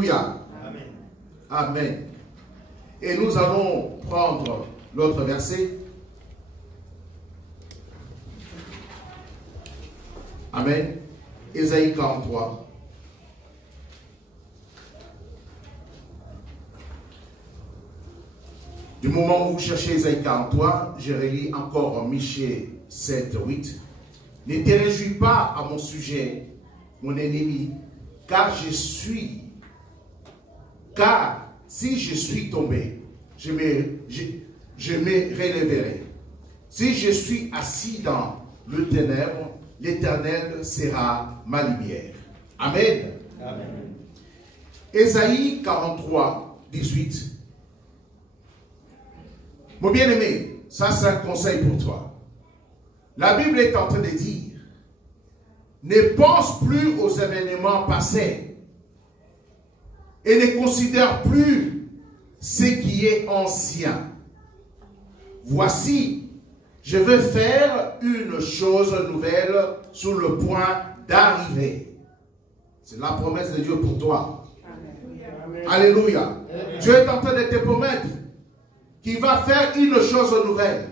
Alléluia. Amen. Amen. Et nous allons prendre l'autre verset. Amen. Ésaïe 43. Du moment où vous cherchez Ésaïe 43, je relis encore Michée 7, 8. Ne te réjouis pas à mon sujet, mon ennemi, car si je suis tombé, je me relèverai. Si je suis assis dans le ténèbre, l'Éternel sera ma lumière. Amen. Amen. Ésaïe 43, 18. Mon bien-aimé, ça c'est un conseil pour toi. La Bible est en train de dire, ne pense plus aux événements passés et ne considère plus ce qui est ancien. Voici, je vais faire une chose nouvelle sur le point d'arriver. C'est la promesse de Dieu pour toi. Amen. Alléluia. Amen. Dieu est en train de te promettre qu'il va faire une chose nouvelle.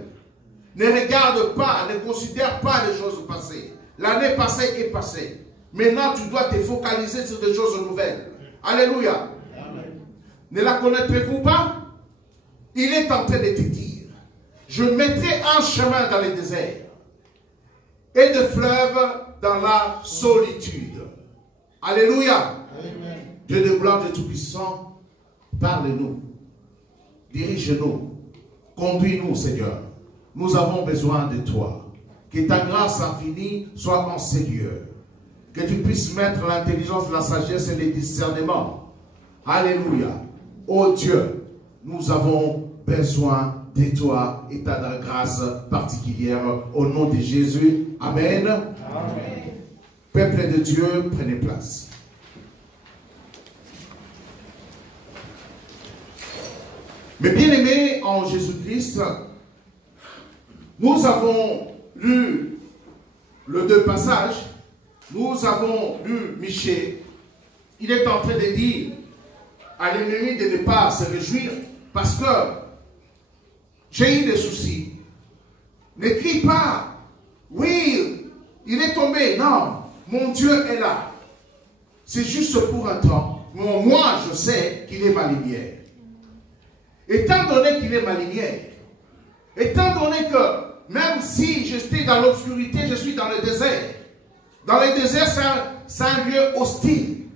Ne regarde pas, ne considère pas les choses passées. L'année passée est passée. Maintenant, tu dois te focaliser sur des choses nouvelles. Alléluia. Amen. Ne la connaîtrez-vous pas? Il est en train de te dire, je mettrai un chemin dans les déserts et des fleuves dans la solitude. Alléluia. Amen. Dieu de gloire, Dieu Tout-Puissant, parle-nous, dirige-nous, conduis-nous, Seigneur. Nous avons besoin de toi. Que ta grâce infinie soit en ces lieux. Que tu puisses mettre l'intelligence, la sagesse et le discernement. Alléluia. Oh Dieu, nous avons besoin de toi et ta grâce particulière au nom de Jésus. Amen. Amen. Peuple de Dieu, prenez place. Mes bien-aimés en Jésus-Christ, nous avons lu les deux passages. Nous avons lu Michée. Il est en train de dire à l'ennemi de ne pas se réjouir parce que j'ai eu des soucis. Ne crie pas. Oui, il est tombé. Non, mon Dieu est là. C'est juste pour un temps. Mais moi, je sais qu'il est ma lumière. Étant donné qu'il est ma lumière, étant donné que même si je suis dans l'obscurité, je suis dans le désert. Dans le désert, c'est un lieu hostile.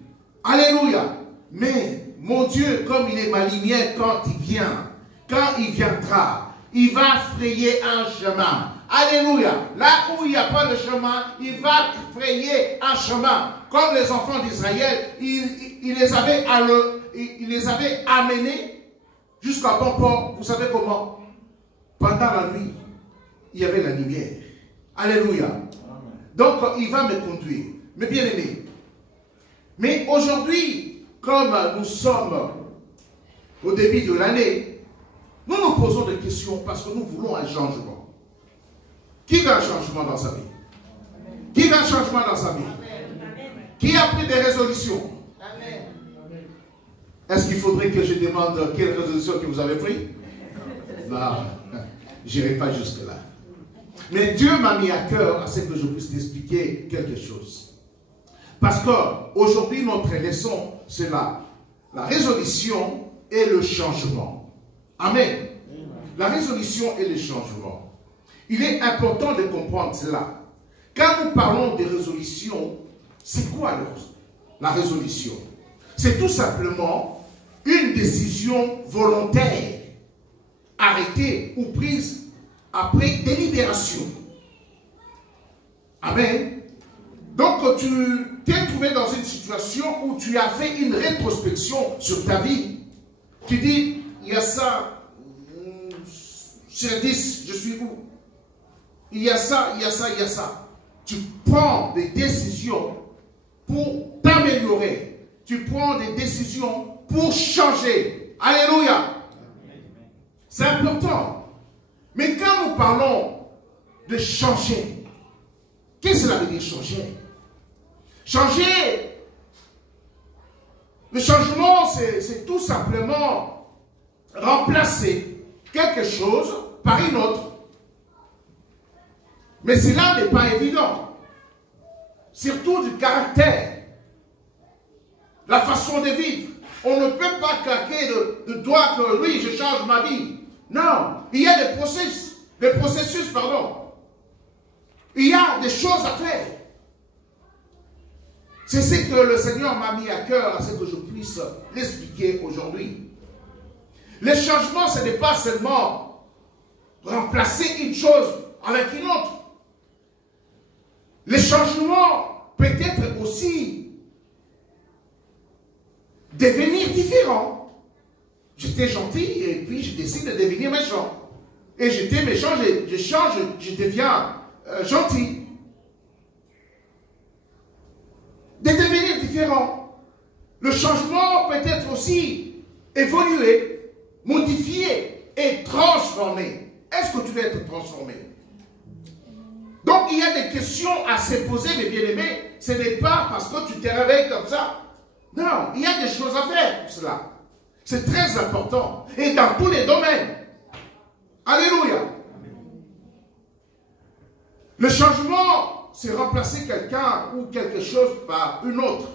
Alléluia. Mais mon Dieu, comme il est ma lumière, quand il viendra, il va frayer un chemin. Alléluia. Là où il n'y a pas de chemin, il va frayer un chemin. Comme les enfants d'Israël, il les avait amenés jusqu'à bon port. Vous savez comment? Pendant la nuit, il y avait la lumière. Alléluia. Amen. Donc, il va me conduire. Mes bien-aimés. Mais aujourd'hui, comme nous sommes au début de l'année, nous nous posons des questions parce que nous voulons un changement. Qui veut un changement dans sa vie? Amen. Qui veut un changement dans sa vie? Amen. Qui a pris des résolutions? Amen. Est-ce qu'il faudrait que je demande quelle résolution que vous avez prise? Non, je n'irai pas jusque-là. Mais Dieu m'a mis à cœur à ce que je puisse t'expliquer quelque chose. Parce qu'aujourd'hui, notre leçon, c'est la résolution et le changement. Amen. La résolution et le changement. Il est important de comprendre cela. Quand nous parlons de résolution, c'est quoi la résolution? C'est tout simplement une décision volontaire, arrêtée ou prise après délibération. Amen. Donc, tu t'es trouvé dans une situation où tu as fait une rétrospection sur ta vie. Tu dis, il y a ça, sur 10, je suis où? Il y a ça, il y a ça, il y a ça. Tu prends des décisions pour t'améliorer. Tu prends des décisions pour changer. Alléluia. C'est important. Mais quand nous parlons de changer, qu'est-ce que cela veut dire changer? Changer, Le changement, c'est tout simplement remplacer quelque chose par une autre. Mais cela n'est pas évident. Surtout du caractère, la façon de vivre. On ne peut pas claquer de doigts que oui, je change ma vie. Non, il y a des processus, Il y a des choses à faire. C'est ce que le Seigneur m'a mis à cœur, à ce que je puisse l'expliquer aujourd'hui. Le changement, ce n'est pas seulement remplacer une chose avec une autre. Le changement peut être aussi devenir différent. J'étais gentil et puis je décide de devenir méchant. Et j'étais méchant, je change, je deviens gentil. De devenir différent. Le changement peut être aussi évolué, modifié et transformé. Est-ce que tu veux être transformé? Donc il y a des questions à se poser, mes bien-aimés. Ce n'est pas parce que tu te réveilles comme ça. Non, il y a des choses à faire pour cela. C'est très important. Et dans tous les domaines. Alléluia. Le changement, c'est remplacer quelqu'un ou quelque chose par une autre.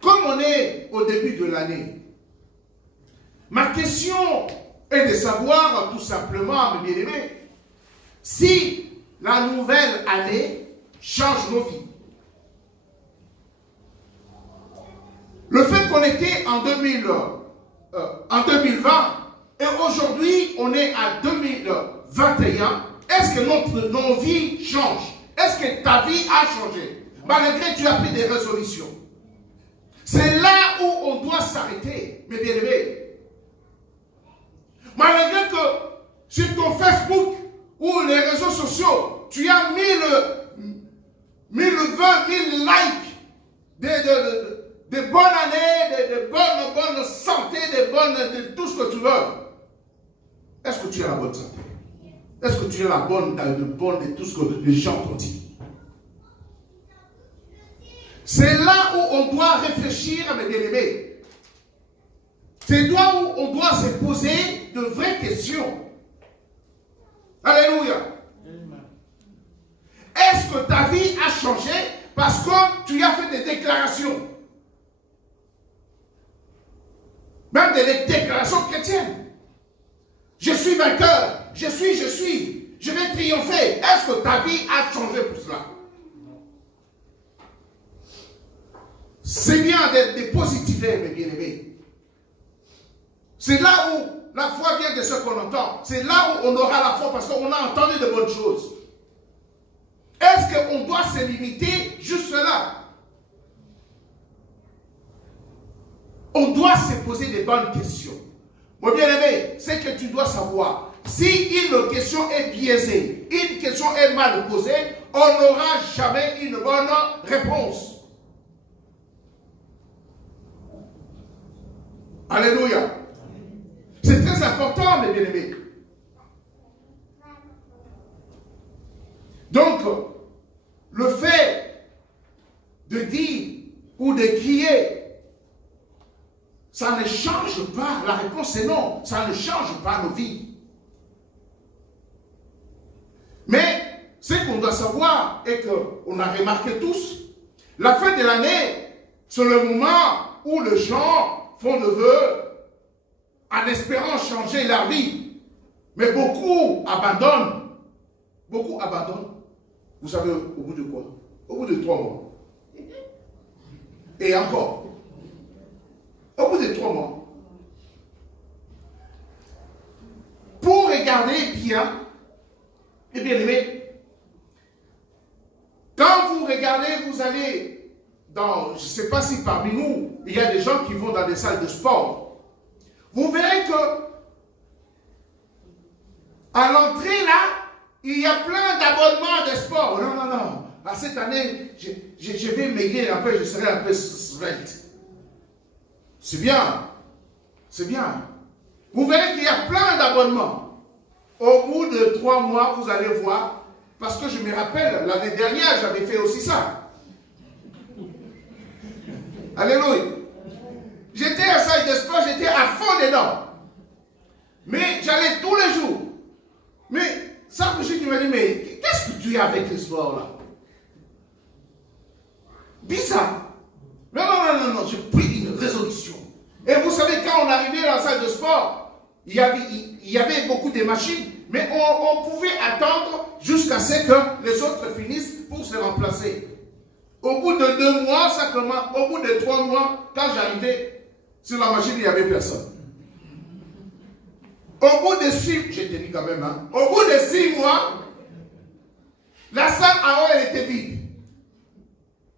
Comme on est au début de l'année, ma question est de savoir tout simplement, mes bien-aimés, si la nouvelle année change nos vies. Le fait qu'on était en 2020 et aujourd'hui on est en 2021, est-ce que nos vies changent? Est-ce que ta vie a changé? Malgré que tu as pris des résolutions. C'est là où on doit s'arrêter, mes bien-aimés. Malgré que sur ton Facebook ou les réseaux sociaux, tu as 1000 likes de bonnes années, de bonne santé, de tout ce que tu veux. Est-ce que tu as la bonne santé? Est-ce que tu as la bonne de tout ce que les gens t'ont dit? C'est là où on doit réfléchir, mes bien-aimés. C'est là où on doit se poser de vraies questions. Alléluia. Est-ce que ta vie a changé parce que tu as fait des déclarations? Même des déclarations chrétiennes. Je suis vainqueur. Je suis. Je vais triompher. Est-ce que ta vie a changé pour cela? C'est bien de positiver, mes bien-aimés. C'est là où la foi vient de ce qu'on entend. C'est là où on aura la foi parce qu'on a entendu de bonnes choses. Est-ce qu'on doit se limiter juste là? On doit se poser des bonnes questions. Mon bien-aimé, c'est que tu dois savoir. Si une question est biaisée, une question est mal posée, on n'aura jamais une bonne réponse. Alléluia. C'est très important, mes bien-aimés. Donc, le fait de dire ou de crier, ça ne change pas. La réponse est non. Ça ne change pas nos vies. Mais ce qu'on doit savoir est qu'on a remarqué tous, la fin de l'année, c'est le moment où les gens font le vœu en espérant changer leur vie. Mais beaucoup abandonnent. Beaucoup abandonnent. Vous savez au bout de quoi? Au bout de 3 mois. Et encore. Au bout de 3 mois. Pour regarder bien, et bien aimé, quand vous regardez, vous allez dans, je ne sais pas si parmi nous, il y a des gens qui vont dans des salles de sport. Vous verrez que à l'entrée là, il y a plein d'abonnements de sport. Non. À cette année, je vais maigrir un peu, je serai un peu svelte. C'est bien. C'est bien. Vous verrez qu'il y a plein d'abonnements. Au bout de 3 mois, vous allez voir, parce que je me rappelle, l'année dernière, j'avais fait aussi ça. Alléluia. J'étais à salle de sport, j'étais à fond dedans. Mais j'allais tous les jours. Mais ça, monsieur qui m'a dit, mais qu'est-ce que tu as avec le sport là? Bizarre. Non, j'ai pris une résolution. Et vous savez, quand on arrivait dans la salle de sport, il y avait beaucoup de machines, mais on pouvait attendre jusqu'à ce que les autres finissent pour se remplacer. Au bout de 2 mois, ça commence. Au bout de 3 mois, quand j'arrivais sur la machine, il n'y avait personne. Au bout de 6, j'ai tenu quand même, hein. Au bout de 6 mois, la salle en haut, elle était vide.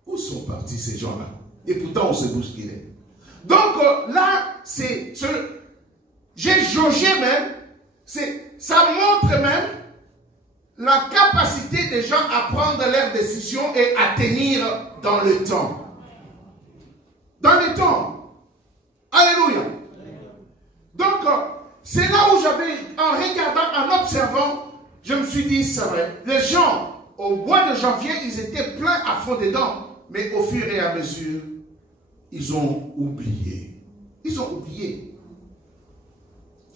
Où sont partis ces gens-là? Et pourtant, on se bousculait. Donc là, j'ai jaugé même, ça montre même la capacité des gens à prendre leurs décisions et à tenir dans le temps. Dans le temps. Alléluia. Donc, c'est là où j'avais, en regardant, en observant, je me suis dit, c'est vrai, les gens, au mois de janvier, ils étaient pleins à fond dedans, mais au fur et à mesure, ils ont oublié. Ils ont oublié.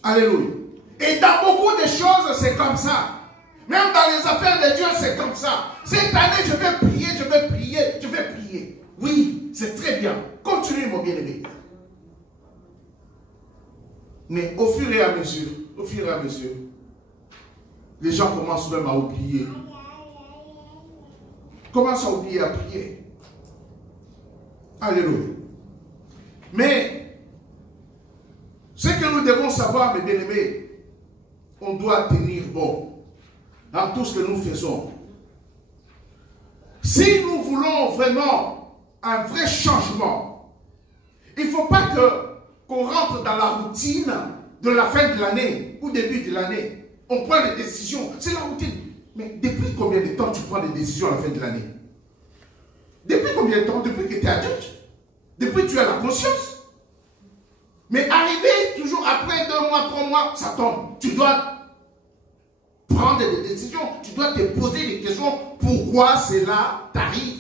Alléluia. Et dans beaucoup de choses, c'est comme ça. Même dans les affaires de Dieu, c'est comme ça. Cette année, je vais prier, je vais prier, je vais prier. Oui, c'est très bien. Continue, mon bien-aimé. Mais au fur et à mesure, les gens commencent même à oublier. Commencent à oublier à prier. Alléluia. Mais, ce que nous devons savoir, mes bien-aimés, on doit tenir bon dans tout ce que nous faisons. Si nous voulons vraiment un vrai changement, il ne faut pas qu'on rentre dans la routine de la fin de l'année ou début de l'année. On prend des décisions, c'est la routine. Mais depuis combien de temps tu prends des décisions à la fin de l'année? Depuis combien de temps? Depuis que tu es adulte? Depuis que tu as la conscience? Mais arriver toujours après 2 mois, 3 mois, ça tombe. Tu dois prendre des décisions. Tu dois te poser des questions. Pourquoi cela t'arrive?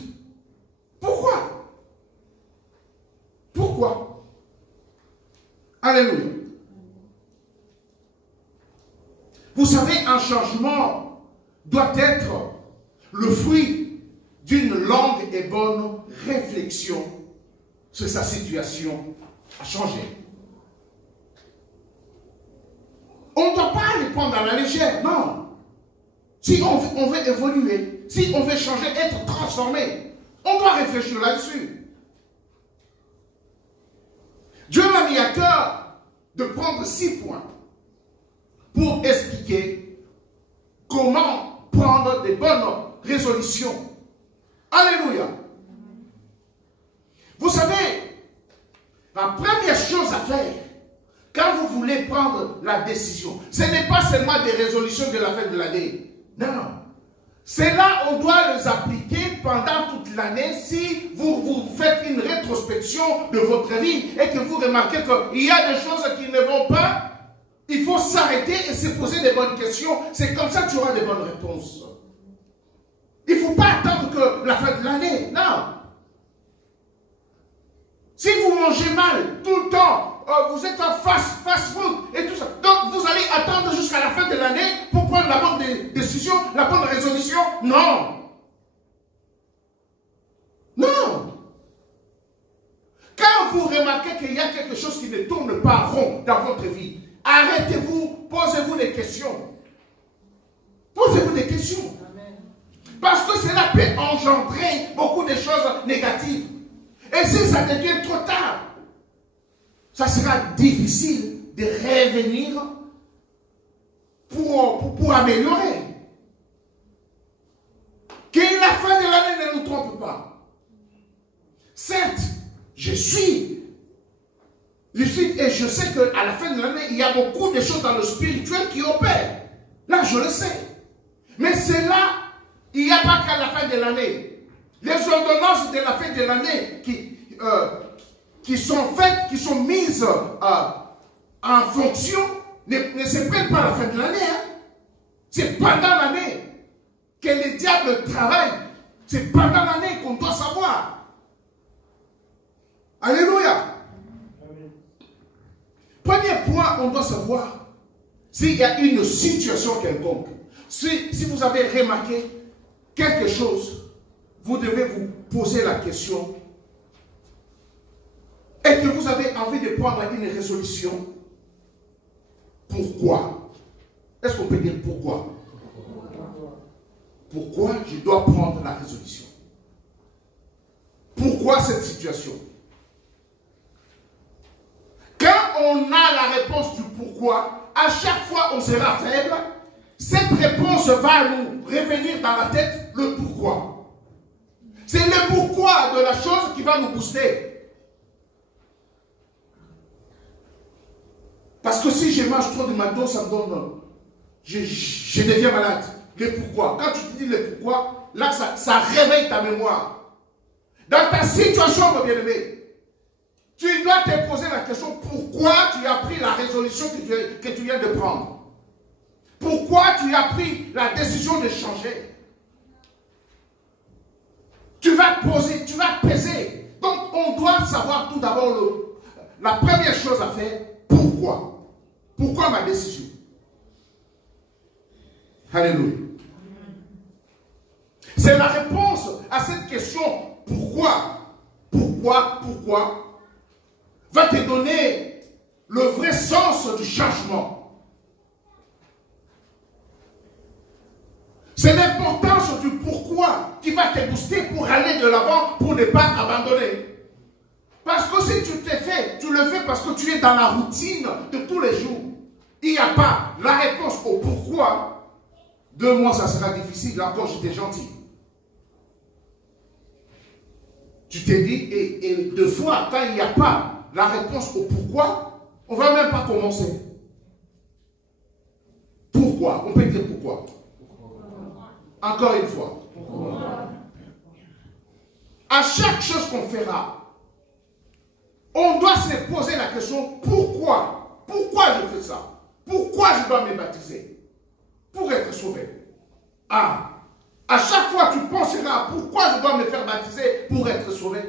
Pourquoi? Pourquoi? Alléluia. Vous savez, un changement doit être le fruit d'une longue et bonne réflexion sur sa situation à changer. On ne doit pas les prendre à la légère, non. Si on veut évoluer, si on veut changer, être transformé, on doit réfléchir là-dessus. Dieu m'a mis à cœur de prendre 6 points pour expliquer comment prendre des bonnes résolutions. Alléluia. Vous savez, la première chose à faire, quand vous voulez prendre la décision, ce n'est pas seulement des résolutions de la fin de l'année. Non. C'est là on doit les appliquer pendant toute l'année si vous faites une rétrospection de votre vie et que vous remarquez qu'il y a des choses qui ne vont pas. Il faut s'arrêter et se poser des bonnes questions. C'est comme ça que tu auras des bonnes réponses. Il ne faut pas attendre que la fin de l'année. Non. Si vous mangez mal tout le temps, vous êtes en fast food et tout ça. Donc vous allez attendre jusqu'à la fin de l'année pour prendre la bonne décision, la bonne résolution. Non. Non. Quand vous remarquez qu'il y a quelque chose qui ne tourne pas rond dans votre vie, arrêtez-vous, posez-vous des questions. Posez-vous des questions. Amen. Parce que cela peut engendrer beaucoup de choses négatives. Et si ça devient trop tard, ça sera difficile de revenir pour améliorer. Que la fin de l'année ne nous trompe pas. Certes, je sais qu'à la fin de l'année, il y a beaucoup de choses dans le spirituel qui opèrent. Là, je le sais. Mais c'est là, il n'y a pas qu'à la fin de l'année. Les ordonnances de la fin de l'année qui sont faites, qui sont mises en fonction, ne se prennent pas à la fin de l'année. Hein. C'est pendant l'année que le diable travaille. C'est pendant l'année qu'on doit savoir. Alléluia. Premier point, on doit savoir s'il y a une situation quelconque. Si vous avez remarqué quelque chose, vous devez vous poser la question et que vous avez envie de prendre une résolution. Pourquoi? Est-ce qu'on peut dire pourquoi? Pourquoi je dois prendre la résolution? Pourquoi cette situation? Quand on a la réponse du pourquoi, à chaque fois on sera faible, cette réponse va nous revenir dans la tête le pourquoi. C'est le pourquoi de la chose qui va nous booster. Parce que si je mange trop de McDo, ça me donne... Je deviens malade. Le pourquoi. Quand tu te dis le pourquoi, là, ça réveille ta mémoire. Dans ta situation, mon bien-aimé, tu dois te poser la question pourquoi tu as pris la résolution que tu viens de prendre. Pourquoi tu as pris la décision de changer. Tu vas te poser, tu vas te peser. Donc, on doit savoir tout d'abord la première chose à faire, pourquoi. Pourquoi ma décision? Alléluia. C'est la réponse à cette question, pourquoi, va te donner le vrai sens du changement. C'est l'importance du pourquoi qui va te booster pour aller de l'avant, pour ne pas abandonner. Parce que si tu le fais parce que tu es dans la routine de tous les jours. Il n'y a pas la réponse au pourquoi. 2 mois, ça sera difficile. Là encore, j'étais gentil. Tu t'es dit, et 2 fois, quand il n'y a pas la réponse au pourquoi, on ne va même pas commencer. Pourquoi? On peut dire pourquoi. Encore une fois. À chaque chose qu'on fera, on doit se poser la question, pourquoi? Pourquoi je fais ça? Pourquoi je dois me baptiser? Pour être sauvé. Ah, à chaque fois tu penseras pourquoi je dois me faire baptiser pour être sauvé.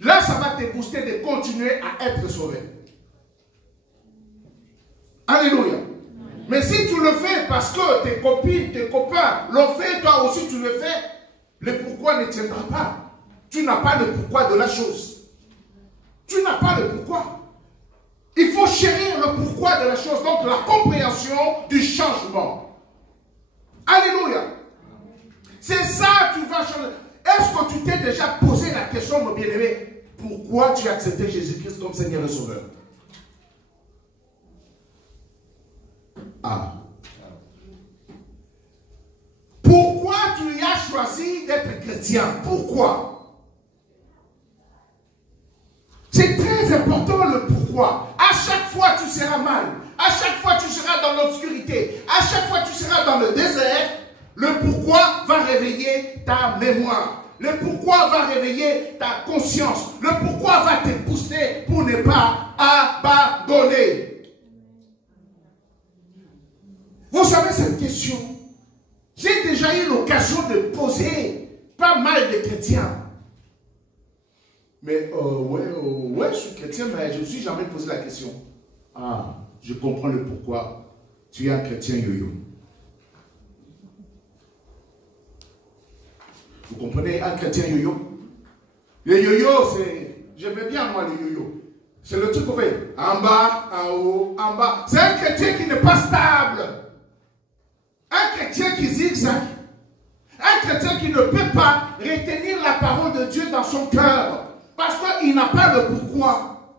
Là, ça va te booster de continuer à être sauvé. Alléluia. Mais si tu le fais parce que tes copines, tes copains l'ont fait, toi aussi tu le fais, le pourquoi ne tiendra pas. Tu n'as pas le pourquoi de la chose. Tu n'as pas le pourquoi. Il faut chérir le pourquoi de la chose, donc la compréhension du changement. Alléluia. C'est ça que tu vas changer. Est-ce que tu t'es déjà posé la question, mon bien-aimé, pourquoi tu as accepté Jésus-Christ comme Seigneur et Sauveur? Ah. Pourquoi tu as choisi d'être chrétien? Pourquoi? C'est très important le pourquoi. À chaque fois tu seras mal. À chaque fois tu seras dans l'obscurité. À chaque fois tu seras dans le désert. Le pourquoi va réveiller ta mémoire. Le pourquoi va réveiller ta conscience. Le pourquoi va te booster pour ne pas abandonner. Vous savez cette question, j'ai déjà eu l'occasion de poser pas mal de chrétiens. Mais ouais, je suis chrétien, mais je ne me suis jamais posé la question. Ah, je comprends le pourquoi. Tu es un chrétien yo-yo. Vous comprenez, un chrétien yo-yo? Le yo-yo, c'est... J'aimais bien moi le yo-yo. C'est le truc qu'on fait en bas, en haut, en bas. C'est un chrétien qui n'est pas stable. Un chrétien qui zigzague. Un chrétien qui ne peut pas retenir la parole de Dieu dans son cœur. Parce qu'il n'a pas le pourquoi.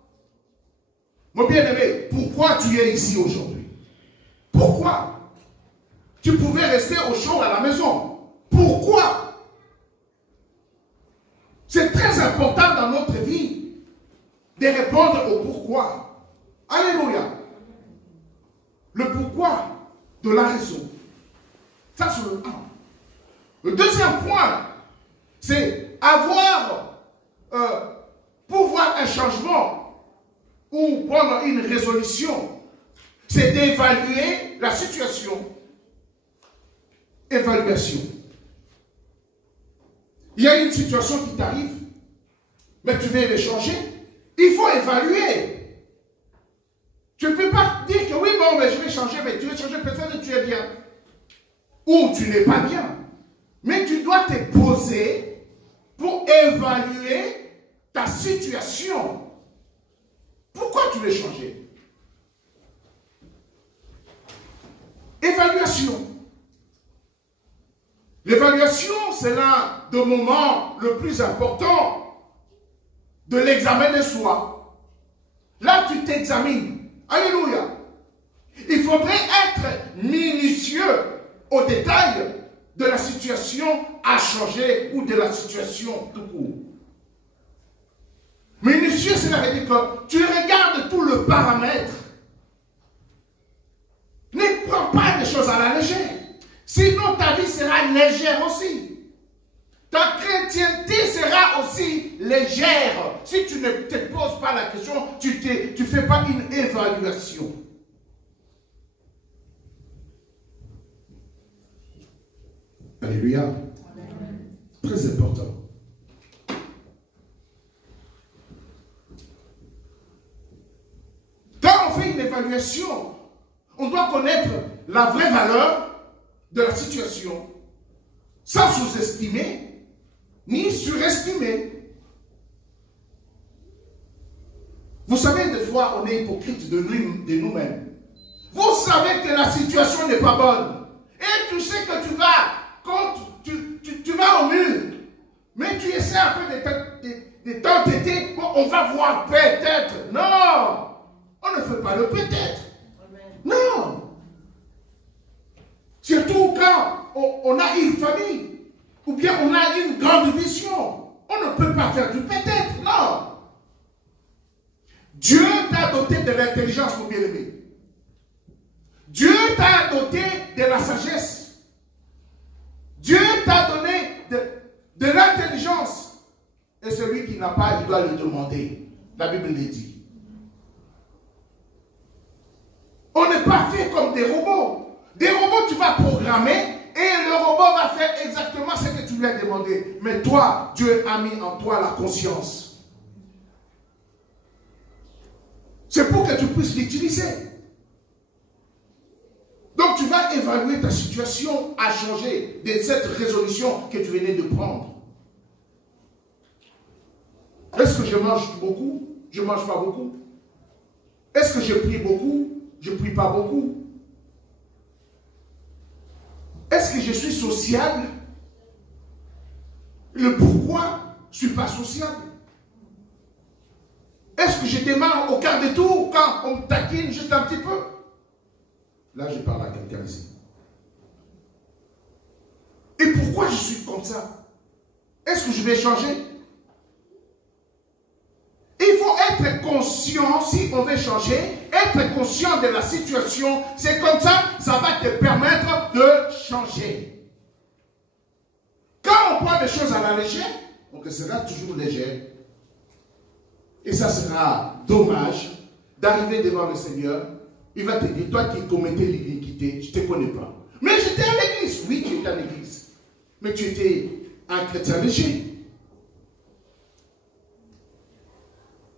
Mon bien-aimé, pourquoi tu es ici aujourd'hui? Pourquoi? Tu pouvais rester au chaud à la maison. Pourquoi? C'est très important dans notre vie de répondre au pourquoi. Alléluia. Le pourquoi de la raison. Ça, c'est le 1. Le deuxième point, c'est pour voir un changement ou prendre une résolution, c'est d'évaluer la situation. Évaluation. Il y a une situation qui t'arrive, mais tu veux les changer. Il faut évaluer. Tu ne peux pas dire que oui, bon, mais je vais changer, mais tu veux changer, peut-être que tu es bien. Ou tu n'es pas bien. Mais tu dois te poser pour évaluer ta situation. Pourquoi tu veux changer? Évaluation. L'évaluation, c'est l'un des moments le plus important de l'examen de soi. Là, tu t'examines. Alléluia. Il faudrait être minutieux au détail de la situation à changer ou de la situation tout court. Minutieux, cela veut dire que tu regardes tout le paramètre. Ne prends pas les choses à la légère. Sinon, ta vie sera légère aussi. Ta chrétienté sera aussi légère. Si tu ne te poses pas la question, tu ne fais pas une évaluation. Alléluia. Amen. Très important. Quand on fait une évaluation, on doit connaître la vraie valeur de la situation, sans sous-estimer, ni surestimer. Vous savez, des fois, on est hypocrite de nous-mêmes. Vous savez que la situation n'est pas bonne. Et tu sais que tu vas, quand tu vas au mur, mais tu essaies un peu de t'entêter, bon, on va voir peut-être. Non, on ne fait pas le peut-être. Non. Surtout quand on a une famille, ou bien on a une grande vision. On ne peut pas faire du peut-être, non. Dieu t'a doté de l'intelligence, mon bien-aimé. Dieu t'a doté de la sagesse. Dieu t'a donné de l'intelligence. Et celui qui n'a pas, il doit le demander. La Bible le dit. On n'est pas fait comme des robots. Des robots, tu vas programmer et le robot va faire exactement ce que tu lui as demandé. Mais toi, Dieu a mis en toi la conscience. C'est pour que tu puisses l'utiliser. Donc tu vas évaluer ta situation à changer de cette résolution que tu venais de prendre. Est-ce que je mange beaucoup? Je ne mange pas beaucoup. Est-ce que je prie beaucoup? Je ne prie pas beaucoup. Est-ce que je suis sociable? Le pourquoi je ne suis pas sociable? Est-ce que je démarre au quart de tour quand on me taquine juste un petit peu? Là, je parle à quelqu'un ici. Et pourquoi je suis comme ça? Est-ce que je vais changer? Il faut être conscient, si on veut changer, être conscient de la situation. C'est comme ça, ça va te permettre de changer. Quand on prend les choses à la légère, donc ce sera toujours léger. Et ça sera dommage d'arriver devant le Seigneur. Il va te dire, toi qui commettais l'iniquité, je ne te connais pas. Mais j'étais à l'église. Oui, tu étais à l'église. Mais tu étais un chrétien léger.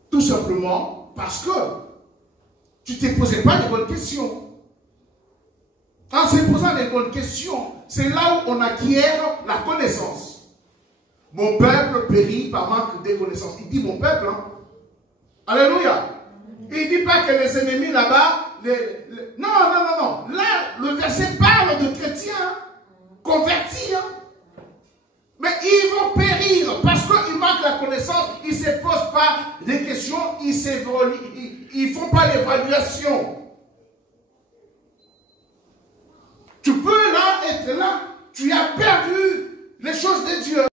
Tout simplement parce que tu ne te posais pas les bonnes questions. En se posant les bonnes questions, c'est là où on acquiert la connaissance. Mon peuple périt par manque de connaissance. Il dit mon peuple, hein? Alléluia. Il ne dit pas que les ennemis là-bas, non, non, non, non. Là, le verset parle de chrétiens convertis. Hein? Mais ils vont périr parce qu'ils manquent la connaissance, ils ne se posent pas des questions, ils ne font pas l'évaluation. Tu peux là être là, tu as perdu les choses de Dieu.